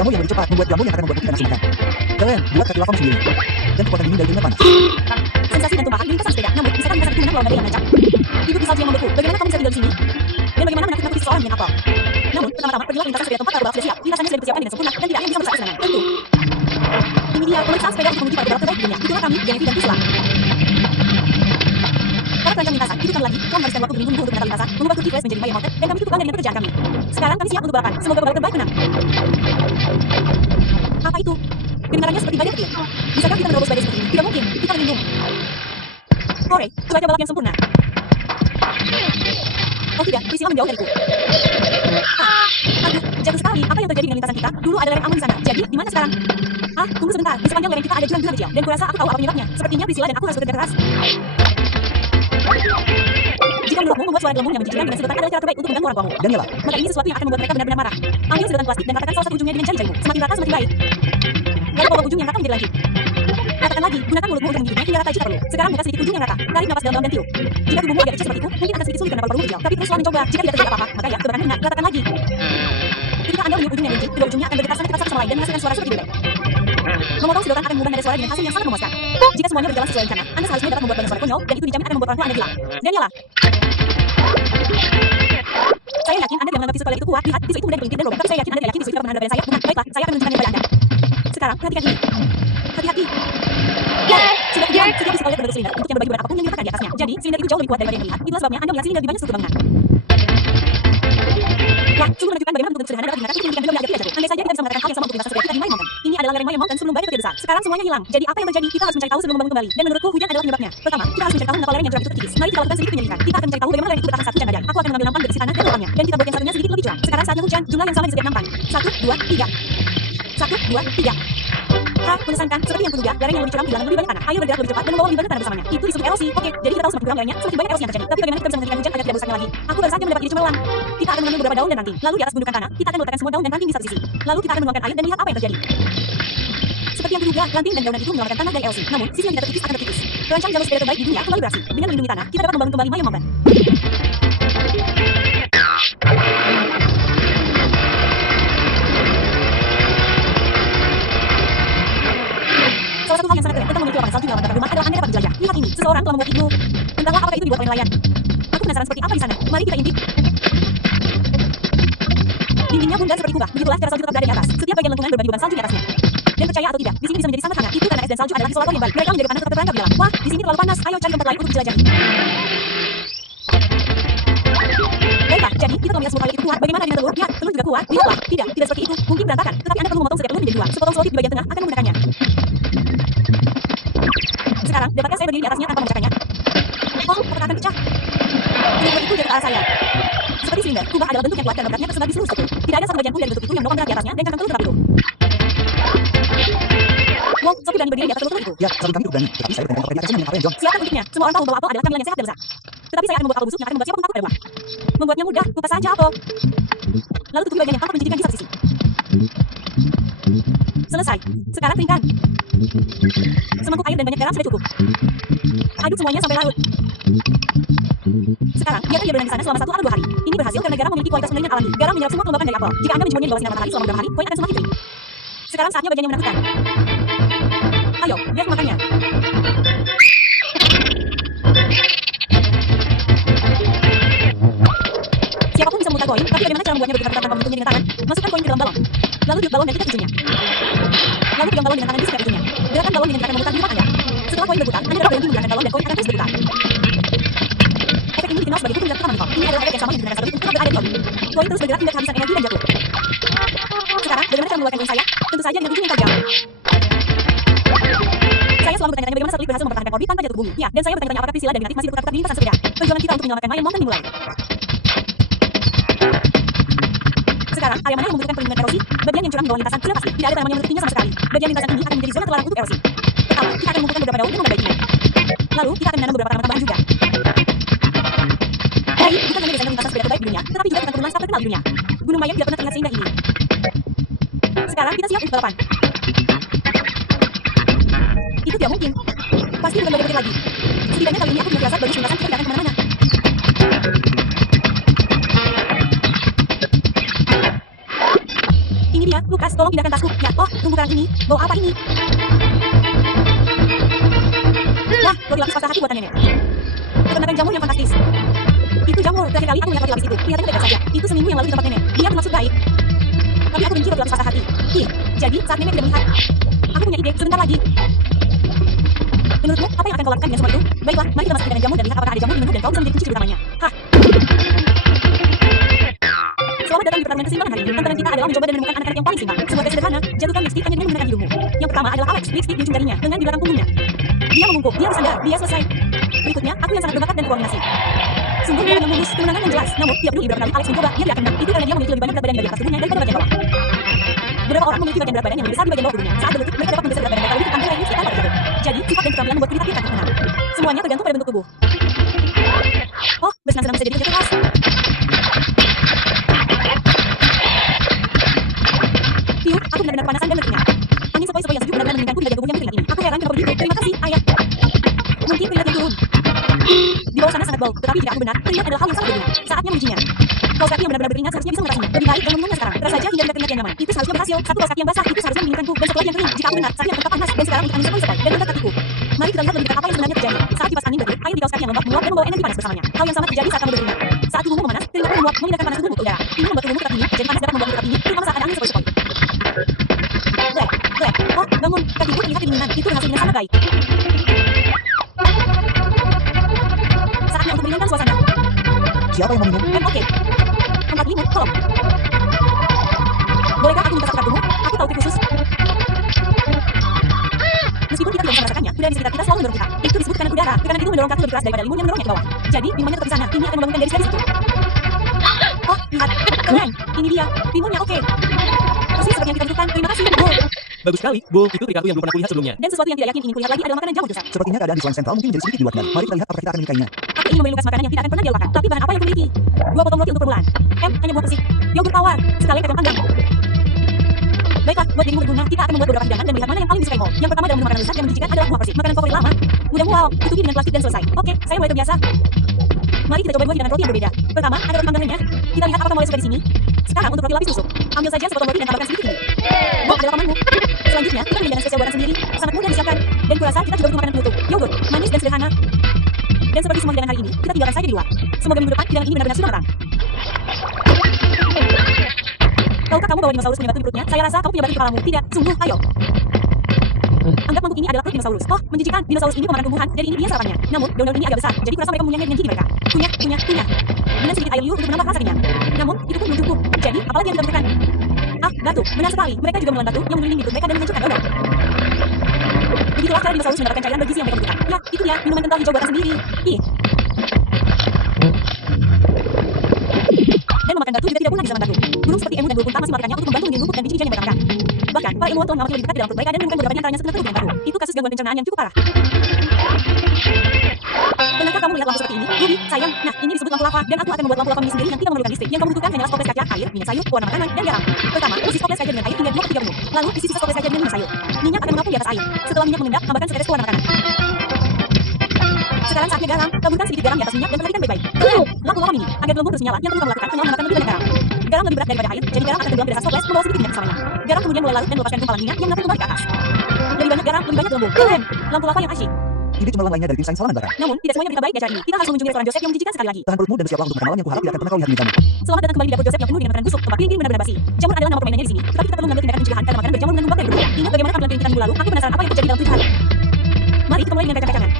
Jamur yang lebih cepat membuat jamur yang akan membuat kita nafsu makan. Keren, buat kaki lavamu sendiri. Dan kekuatan dingin dari dunia panas. Sensasi dan tumpahan di lintasan sepeda. Namun, bisakah lintasan itu menang lawan badai yang menancap? Hidup di salju yang membeku. Bagaimana kamu bisa tinggal di sini? Dan bagaimana menakut-nakuti seseorang dengan apel? Namun, pertama-tama pergilah lintasan sepeda tempat Taruh sudah siap. Lintasannya sudah dipersiapkan dengan sempurna dan tidak ada yang bisa merusak kesenangan. Tentu. Ini dia pemeriksaan sepeda untuk menuju pada beberapa terbaik di dunia. Itulah kami, Genevieve dan Priscilla. Para perancang lintasan, itu kami lagi. Kau menghabiskan waktu berminggu-minggu untuk menata lintasan, mengubah Cookie Fresh menjadi Maya Mountain, dan kami itu bangga dengan pekerjaan kami. Sekarang kami siap untuk balapan. Semoga pembalap terbaik menang. Apa itu? Kedengarannya seperti badai kecil. Bisakah kita menerobos badai seperti ini? Tidak mungkin. Kita berlindung. Hore, cuaca balap yang sempurna. Oh tidak, Priscilla menjauh dariku. Aduh, jatuh sekali. Apa yang terjadi dengan lintasan kita? Dulu ada lereng amun di sana. Jadi, di mana sekarang? Tunggu sebentar. Di sepanjang lereng kita ada jurang-jurang kecil. Dan kurasa aku tahu apa penyebabnya. Sepertinya Priscilla dan aku harus bekerja keras. Jika menurutmu membuat suara gelembung yang menjijikkan dengan sedotan adalah cara terbaik untuk mengganggu orang tuamu, Daniela, maka ini sesuatu yang akan membuat mereka benar-benar marah. Ambil sedotan plastik dan ratakan salah satu ujungnya dengan jari-jarimu. Semakin rata semakin baik. Lalu bawa ujung yang rata menjadi lanjut. Ratakan lagi. Gunakan mulutmu untuk menggigitnya hingga rata jika perlu. Sekarang buka sedikit ujung yang rata. Tarik napas dalam-dalam dan tiup. Jika tubuhmu agak kecil seperti itu, mungkin akan sedikit sulit karena paru-parumu kecil. Tapi teruslah mencoba. Jika tidak terjadi apa-apa, maka ya, tebakannya benar. Ratakan lagi. Ketika Anda meniup ujung yang licin, kedua ujungnya akan bergetar sangat ketat satu sama lain dan menghasilkan suara seperti bebek. Memotong sedotan akan mengubah nada suara dengan hasil yang sangat memuaskan. Jika semuanya berjalan sesuai rencana, Anda seharusnya dapat membuat banyak suara konyol, dan itu dijamin akan membuat orang tua Anda gila. Daniela. Saya yakin Anda tidak menganggap tisu toilet itu kuat. Lihat, tisu itu mudah dipelintir dan robek. Tapi saya yakin Anda tidak yakin tisu itu dapat menahan berat badan saya. Bukan, baiklah, saya akan menunjukkannya kepada Anda. Sekarang, perhatikan ini. Hati-hati. Ya, sudah kebiasaan. Setiap tisu toilet berbentuk silinder, untuk yang berbagi berat apapun yang diletakkan di atasnya. Jadi, silinder itu jauh lebih kuat daripada yang terlihat. Itulah sebabnya Anda melihat silinder di banyak struktur bangunan. Wah, sungguh menunjukkan bagaimana bentuk sederhana dapat digunakan untuk menunjukkan belum agak tidak jatuh. Andai saja kita bisa mengatakan hal yang sama untuk lintasan sepeda kita di Maya Mountain. Ini adalah lereng Maya Mountain sebelum badai terjadi besar. Sekarang semuanya hilang. Jadi apa yang terjadi? Kita harus mencari tahu sebelum membangun kembali. Dan menurutku hujan adalah penyebabnya. Pertama, kita harus mencari tahu mengapa lereng yang curam itu terkikis. Mari kita lakukan sedikit penyelidikan. Kita akan mencari tahu bagaimana lereng itu bertahan saat hujan badai. Aku akan mengambil nampan dari sisi tanah dan lubangnya. Dan kita buat yang satunya sedikit lebih curam. Sekarang saatnya hujan. Jumlah yang sama di setiap nampan. 1, 2, 3. 1, 2, 3. Mengesankan. Seperti yang kuduga, lereng yang lebih curam kehilangan lebih banyak tanah. Air bergerak lebih cepat dan membawa lebih banyak tanah bersamanya. Itu disebut erosi. Oke, jadi kita tahu semakin curam lerengnya, semakin banyak erosi yang terjadi. Tapi bagaimana kita bisa menghentikan hujan agar tidak merusaknya lagi? Aku baru saja mendapat ide cemerlang. Kita akan mengambil beberapa daun dan ranting. Lalu di atas gundukan tanah, kita akan meletakkan semua daun dan ranting di satu sisi. Lalu kita akan menuangkan air dan lihat apa yang terjadi. Seperti yang kuduga, ranting dan daunan itu menyelamatkan tanah dari erosi. Namun, sisi yang tidak terkikis akan terkikis. Perancang jalur sepeda terbaik di dunia kembali beraksi. Dengan melindungi tanah, kita dapat membangun kembali Maya Mountain. Salah satu hal yang sangat keren tentang memiliki lapangan salju di halaman belakang rumah adalah Anda dapat menjelajah. Lihat ini, seseorang telah membuat itu. Entahlah apakah itu dibuat oleh nelayan. Aku penasaran seperti apa di sana. Mari kita intip. Dindingnya bundar seperti kubah. Begitulah cara salju tetap berada di atas. Setiap bagian lengkungan berbagi beban salju di atasnya. Dan percaya atau tidak, di sini bisa menjadi sangat hangat. Itu karena es dan salju adalah isolator yang baik. Mereka menjaga tanah tetap terperangkap di dalam. Wah, di sini terlalu panas. Ayo cari tempat lain untuk dijelajahi. Baiklah, jadi kita telah melihat semua toilet itu kuat. Bagaimana dengan telur? Lihat, telur juga kuat. Lihatlah, tidak seperti itu. Mungkin berantakan. Tetapi Anda perlu memotong setiap telur menjadi dua. Sepotong selotip di bagian tengah akan menggunakannya. Sekarang, dapatkah saya berdiri di atasnya tanpa memecahkannya? Oh, apakah akan pecah? Telur itu jatuh ke arah saya. Seperti silinder, kubah adalah bentuk yang kuat karena beratnya tersebar di seluruh struktur. Tidak ada satu bagian pun dari bentuk itu yang menopang berat di atasnya dan cangkang telur tetap itu. Wow, Sophie berani berdiri di atas telur itu. ya, sapi kami itu berani. Tetapi saya bertanya apakah ini ngapain, John? Siapkan untuknya. Semua orang tahu bahwa apel adalah camilan yang sehat dan lezat. Tetapi saya akan membuat apel busuk yang akan membuat siapapun takut pada buah. Membuatnya mudah, kupas saja apel. Lalu tutupi bagian yang tampak menjijikkan di satu sisi. Selesai. Sekarang keringkan. Semangkuk air dan banyak garam sudah cukup. Aduk semuanya sampai larut. Sekarang, biarkan dia berenang di sana selama 1 atau 2 hari. Ini berhasil karena garam memiliki kualitas pengeringan alami. Garam menyerap semua kelembapan dari apel. Jika Anda menjemurnya di bawah sinar matahari selama beberapa hari, koin akan semakin kering. Sekarang saatnya bagian yang menakutkan. Ayo, Jeff makannya. Siapapun bisa memutar koin, tapi bagaimana cara membuatnya bergetar tanpa menyentuhnya dengan tangan? Masukkan koin ke dalam balon. Lalu tiup balon dan ikat ujungnya. Lalu pegang balon dengan tangan di setiap ujungnya. Gerakan balon dengan cara memutar di tempat Anda. Setelah koin berputar, Anda dapat berhenti menggerakkan balon dan koin akan terus berputar. Efek ini dikenal sebagai hukum bulan pertama Newton. Ini adalah efek yang sama yang digunakan satelit untuk tetap berada di orbit. Koin terus bergerak hingga kehabisan energi dan jatuh. Sekarang, bagaimana cara mengeluarkan koin saya? Tentu saja dengan ujung yang tajam. Saya selalu bertanya-tanya bagaimana satelit berhasil mempertahankan orbit tanpa jatuh ke bumi. Ya, dan saya bertanya-tanya apakah Priscilla dan Beatrix masih berputar-putar di lintasan sepeda. Perjuangan kita untuk menyelamatkan Maya Mountain dimulai. Sekarang, area mana yang membutuhkan perlindungan erosi? Bagian yang curam di bawah lintasan sudah pasti. Tidak ada tanaman yang menutupinya sama sekali. Bagian lintasan ini akan menjadi zona terlarang untuk erosi. Pertama, kita akan mengumpulkan beberapa daun dan membaikinya. Lalu, kita akan menanam beberapa tanaman tambahan juga. Baik, bukan hanya desainer lintasan sepeda terbaik di dunia, tetapi juga tentang turunan terkenal di dunia. Gunung Maya tidak pernah terlihat seindah ini. Sekarang kita siap untuk balapan. Itu tidak mungkin. Pasti bukan badai petir lagi. Setidaknya kali ini aku punya firasat bagus lintasan kita tidak akan kemana-mana. Ini dia, Lukas, tolong pindahkan tasku. Ya, oh, tunggu kerang ini. Bawa apa ini? Wah, roti lapis patah hati buatan nenek. Peternakan jamur yang fantastis. Itu jamur, terakhir kali aku melihat roti lapis itu. Kelihatannya baik saja. Itu seminggu yang lalu di tempat nenek. Dia bermaksud baik. Tapi aku benci roti lapis patah hati. Jadi saat nenek tidak melihat, aku punya ide sebentar lagi. Menurutmu, apa yang akan kau lakukan dengan semua itu? Baiklah, mari kita masuk ke dengan jamur dan lihat apakah ada jamur di menu dan kau bisa menjadi kunci utamanya. Hah. Selamat datang di pertarungan keseimbangan hari ini. Tantangan kita adalah mencoba dan menemukan anak-anak yang paling seimbang. Sebuah tes sederhana, jatuhkan lipstick hanya dengan menggunakan hidungmu. Yang pertama adalah Alex, lipstick di ujung jarinya, dengan di belakang punggungnya. Dia membungkuk, dia bersandar, dia selesai. Berikutnya, aku yang sangat berbakat dan koordinasi. Sungguh dia yang mulus, kemenangan yang jelas. Namun, tidak peduli berapa kali Alex mencoba, dia tidak akan menang. Itu karena dia memiliki lebih banyak berat badan dari atas tubuhnya daripada bagian bawah. Beberapa orang memiliki bagian berat badan yang lebih besar di bagian bawah tubuhnya. Saat berlutut, mereka dapat membesar berat badan mereka lebih ke kantor lipstick tanpa terjatuh. Jadi, sifat dan keterampilan membuat kita tidak akan menang. Semuanya tergantung pada bentuk tubuh. Oh, bersenang-senang bisa jadi kerja keras. Aku benar-benar panasan dan berkeringat. Angin sepoi-sepoi yang sejuk benar-benar menginginkanku di bagian tubuh yang kering ini. Aku heran kenapa begitu. Terima kasih, ayah. Mungkin keringat yang turun. Di bawah sana sangat bau, tetapi jika aku benar, keringat adalah hal yang sangat berguna. Saatnya mengujinya. Kaos kaki yang benar-benar berkeringat seharusnya bisa mengatasinya. Lebih baik jangan meminumnya sekarang. Terus saja hindari keringat yang nyaman. Itu seharusnya berhasil. Satu kaos kaki yang basah itu seharusnya menginginkanku dan satu lagi yang kering. Jika aku benar, sapi yang tetap panas dan sekarang untuk angin sepoi-sepoi dan mengangkat kakiku. Mari kita lihat lebih dekat apa yang sebenarnya terjadi. Saat kipas angin bertiup, air di kaos kaki yang lembab menguap dan membawa energi panas bersamanya. Hal yang sama terjadi saat kamu berkeringat. Saat tubuhmu memanas, keringatmu menguap memindahkan panas tubuhmu ke udara. Ini membuat tubuhmu tetap dingin. Jadi panas dapat membuatmu tetap dingin, terutama saat ada angin sepoi-sepoi. Oh, bangun. Kakiku terlihat kedinginan. Itu berhasil dengan sangat baik. Saatnya untuk meringankan suasana. Siapa yang mau minum? Oke. Tempat minum, tolong. Bolehkah aku minta satu kartumu? Aku tahu trik khusus. Meskipun kita tidak bisa merasakannya, udara di sekitar kita selalu mendorong kita. Itu disebut tekanan udara. Tekanan itu mendorong kartu lebih keras daripada limun yang mendorongnya ke bawah. Jadi, minumannya tetap di sana. Ini akan membangunkan garis-garis itu. Oh, lihat. Keren. Ini dia. Limunnya oke. Persis seperti yang kita butuhkan. Terima kasih, Bull. Bagus sekali, Bull. Itu trik aku yang belum pernah kulihat sebelumnya. Dan sesuatu yang tidak yakin ingin kulihat lagi adalah makanan jamur dosa. Sepertinya keadaan di Slang Central mungkin menjadi sedikit di luar kendali. Mari kita lihat apakah kita akan menyukainya. Aku ingin membeli Lukas makanan yang tidak akan pernah dia lupakan. Tapi bahan apa yang kumiliki? 2 potong roti untuk permulaan. Hanya buah persik. Yogurt tawar. Sekali kacang panggang. Baiklah, buat dirimu berguna, kita akan membuat beberapa hidangan dan melihat mana yang paling disukai Paul. Yang pertama dalam menu makanan lezat yang menjijikan adalah buah persik. Makanan favorit lama. Mudah wow, tutupi dengan plastik dan selesai. Oke, saya mulai terbiasa. Mari kita coba 2 hidangan roti yang berbeda. Pertama, ada roti panggangannya. Kita lihat apakah Paul suka di sini. Sekarang untuk roti lapis tusuk. Ambil saja sepotong roti dan tambahkan sedikit ini. Bob adalah pamanmu. Selanjutnya, kita hidangan spesial buatan sendiri. Sangat mudah disiapkan. Dan kurasa kita juga butuh makanan penutup. Yogurt, manis dan sederhana. Dan seperti semua hidangan hari ini, kita tinggalkan saja di luar. Semoga minggu depan hidangan ini benar-benar sudah matang. Tahukah kamu bahwa dinosaurus punya batu di perutnya? Saya rasa kamu punya batu di kepalamu. Tidak, sungguh, ayo. Anggap mangkuk ini adalah perut dinosaurus. Oh, menjijikan. Dinosaurus ini pemakan tumbuhan, jadi ini dia sarapannya. Namun, daun-daun ini agak besar, jadi kurasa mereka mempunyai dengan gigi mereka. Kunyah. Dengan sedikit air liur untuk menambah rasa kenyang. Namun, itu pun belum cukup. Jadi, apalagi yang kita butuhkan? Ah, batu. Benar sekali. Mereka juga menelan batu yang mengelilingi perut mereka dan menghancurkan donor. Begitulah cara dinosaurus mendapatkan cairan bergizi yang mereka butuhkan. Ya, itu dia. Minuman kental hijau buatan sendiri. Dan memakan batu juga tidak punah di zaman batu. Burung seperti emu dan burung unta masih melakukannya untuk membantu menyerang rumput dan biji-bijian yang mereka makan. Bahkan, para ilmuwan telah mengamati lebih dekat di dalam perut mereka dan menemukan beberapa di antaranya sekedar telur yang baru. Itu kasus gangguan pencernaan yang cukup parah. Pernahkah kamu melihat lampu seperti ini? Ruby, sayang. Nah, ini disebut lampu lava dan aku akan membuat lampu lava mini sendiri yang tidak memerlukan listrik. Yang kamu butuhkan hanyalah stoples kaca, air, minyak sayur, pewarna makanan, dan garam. Pertama, isi stoples kaca dengan air hingga 2 ke 3 menit. Lalu, isi sisa stoples kaca dengan minyak sayur. Minyak akan mengapung di atas air. Setelah minyak mengendap, tambahkan setetes pewarna makanan. Sekarang saatnya garam. Taburkan sedikit garam di atas minyak dan perhatikan baik-baik. Lampu lava mini. Agar gelembung terus menyala, yang perlu kamu lakukan hanyalah menambahkan lebih banyak garam. Garam lebih berat daripada air, jadi garam akan tenggelam di dasar stoples membawa sedikit minyak bersamanya. Garam kemudian mulai larut dan melepaskan gumpalan minyak yang mengalir kembali ke atas. Lebih banyak garam, lebih banyak gelembung. Keren. Lampu lava yang asyik. Ide cemerlang lainnya dari tim sains halaman barat. Namun, tidak semuanya berita baik di acara ini. Kita harus mengunjungi restoran Joseph yang menjijikan sekali lagi. Tahan perutmu dan bersiaplah untuk makan malam yang kuharap tidak akan pernah kau lihat di kamu. Selamat datang kembali di dapur Joseph yang penuh dengan makanan busuk. Tempat piring benar-benar basi. Jamur adalah nama permainannya di sini. Tetapi kita perlu mengambil tindakan pencegahan karena makanan berjamur mengandung bakteri berbahaya. Ingat bagaimana tampilan piring kita minggu lalu? Aku penasaran apa yang terjadi dalam 7 hari. Mari kita mulai dengan kacang-kacangan.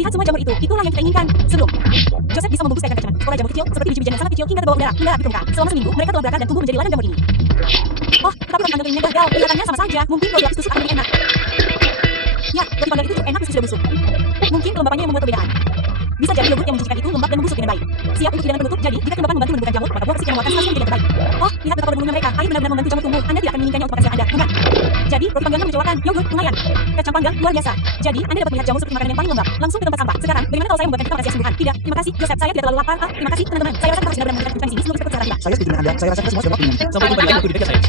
Lihat semua jamur itu. Itulah yang kita inginkan. Sebelum Joseph bisa membungkus kacang-kacangan. Spora jamur kecil seperti biji-bijian yang sangat kecil hingga terbawa udara hingga api permukaan. Selama seminggu, mereka telah berakar dan tumbuh menjadi ladang jamur ini. Oh, tetapi roti panggang keringnya gagal. Kelihatannya sama saja. Mungkin roti lapis tusuk akan lebih enak. Ya, roti panggang itu cukup enak meski sudah busuk. Mungkin kelembapannya yang membuat perbedaan. Bisa jadi yogurt yang menjijikan itu lembab dan membusuk dengan baik. Siap untuk hidangan penutup. Jadi, jika kelembapan membantu menumbuhkan jamur, maka buah persik yang mengeluarkan hasil menjadi terbaik. Oh, lihat betapa berbulunya mereka. Air benar-benar membantu jamur tumbuh. Anda tidak akan menginginkannya untuk makan siang Anda, bukan? Jadi, roti panggangan mengecewakan. Yogurt lumayan. Kacang panggang luar biasa. Jadi, Anda dapat melihat jamur seperti makanan yang paling lembab. Langsung ke tempat sampah. Sekarang, bagaimana kalau saya membuatkan kita pada siang sungguhan? Tidak, terima kasih, Joseph. Saya tidak terlalu lapar. Terima kasih, teman-teman. Saya rasa kita harus benar-benar menunjukkan kehidupan di sini sebelum kita secara tiba. Saya setuju dengan Anda. Saya rasa kita semua sudah waktunya. Sampai jumpa di waktu di dekat saya.